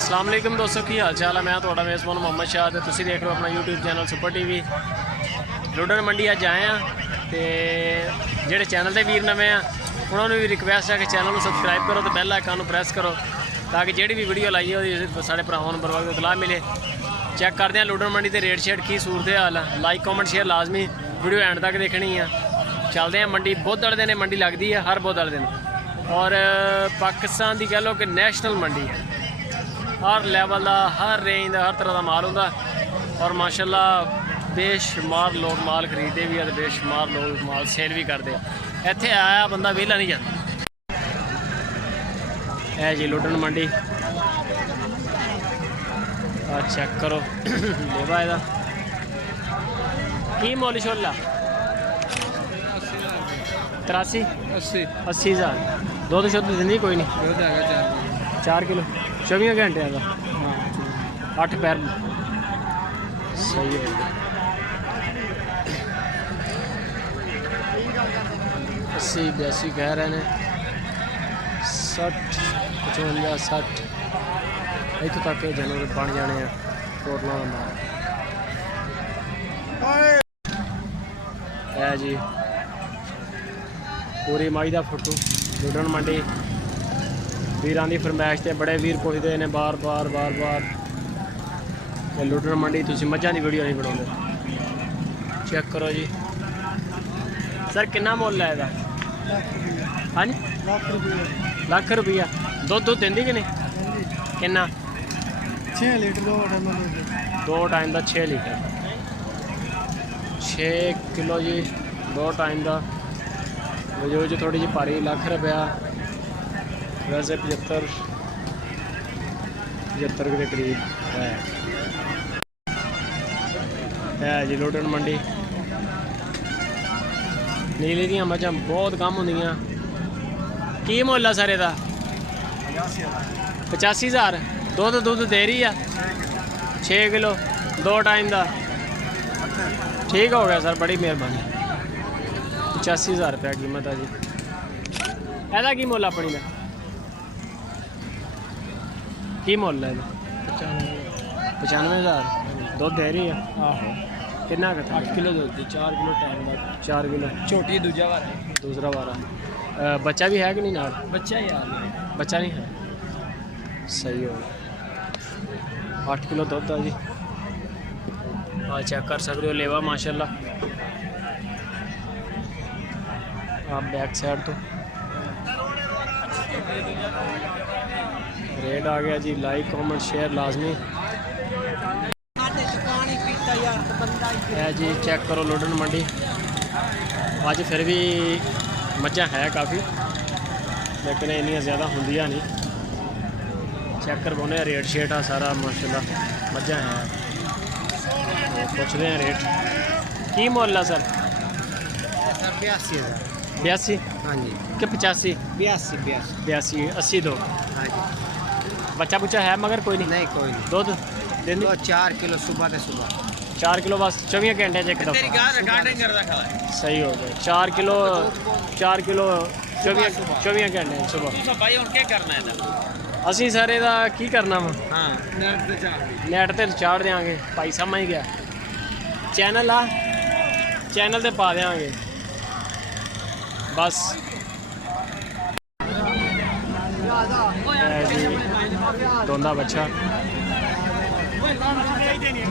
अस्सलाम वालेकुम दोस्तों, की हाल चाल है। मैं थोड़ा मेज़बान मोहम्मद शाह ते तुसीं देख रहे हो अपना यूट्यूब चैनल सुपर टीवी। लुडन मंडी अज आए हैं तो जेडे चैनल के वीर नवे हैं उन्होंने भी रिक्वेस्ट है कि चैनल को सबसक्राइब करो तो बैल आइकन प्रेस करो ताकि जी भी वीडियो लाइए साढ़े भरावां नूं बर वक्त इतलाह मिले। चैक करते हैं लुडन मंडी के रेट शेट की सूरत हाल है। लाइक कॉमेंट शेयर लाजमी वीडियो एंड तक देखनी है। चलते हैं मंडी बुध वाले दिन मंडी लगती है, हर बुध वाले दिन, और पाकिस्तान की कह लो कि नैशनल मंडी है। हर लैवल का, हर रेंज का, हर तरह का माल होंदा और माशाल्लाह बेशुमार लोग माल खरीदते भी है तो बेशुमार लोग माल सेल भी करते। इत्थे आया बंदा वेला नहीं जाता है जी। लुडन मंडी चेक करो लेवा एदा की मुल छोला 83 80,000 दुध शुद्ध दिंदी कोई नहीं। 4 किलो 24 घंटे का 8 पैर सही है। 80-82 कह रहे हैं। 60 55 60 इतों तक जानवर बन जाने हैं। टोटल है जी पूरी माई का फोटो। लुडन मंडी वीरां की फरमैश से बड़े वीर पुछते हैं बार बार कि लुडन मंडी तुम मझां की वीडियो नहीं बनाते। चेक करो जी सर कितना मुल है इसका? हाँ जी लाख रुपया। दुध देंदी कि नहीं? कितना? 6 लीटर 2 टाइम का 6 लीटर 6 किलो जी 2 टाइम का। जो जी थोड़ी जी भारी लाख रुपया वैसे 75 के करीब है जी। लुडन मंडी नीली दियाँ मझां बहुत कम होंदियां। की मुल है सर एदा? 85,000। दुध दे रही है 6 किलो 2 टाइम का। ठीक हो गया सर, बड़ी मेहरबानी। 85,000 रुपया कीमत है जी। एदा की मुल अपनी का की मुल है? 95,000 दुध दे रही है। आहो कितना का? 8 किलो दूध 4 किलो टाइम का। 4 किलो छोटी दूसरा वारा बच्चा भी है कि नहीं नाल? बच्चा यार बच्चा नहीं है। सही हो गया। 8 किलो दुध है जी। हाँ चेक कर सकते हो लेवा माशाल्लाह। आप बैक साइड तो रेट आ गया जी। लाइक कमेंट शेयर लाजमी है जी। चेक करो लुडन मंडी अज फिर भी मझां है काफ़ी लेकिन इन्नियां ज़्यादा होंदियां नहीं। चेक कर पाने रेट शेट आ सारा माशाल्लाह मझां है। पूछते हैं रेट की मुल है सर? 82 हाँ जी कि 85? 82 80 दो। हाँ जी बच्चा बुच्चा है मगर कोई नहीं? कोई नहीं। दुध दिन 4 किलो सुबह 4 किलो बस 24 घंटे एक दफा। सही हो गया। 4 किलो 24 घंटे सुबह। असी सर एदा की करना वा? नैट ते चाढ़ देंगे भाई, समझ गया। चैनल आ चैनल ते पा देंगे बस। दोंदा बच्चा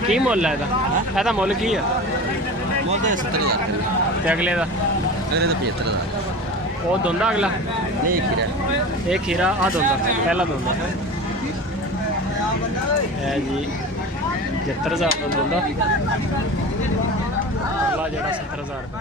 की मुल है एदा? मुल की है? 70,000 अगले का? 75,000। वो दोंदा अगला नहीं एक खीरा आ दोंदा पहला दोंदा है जी। 75,000 का दोंदा अगला जरा 70,000 का।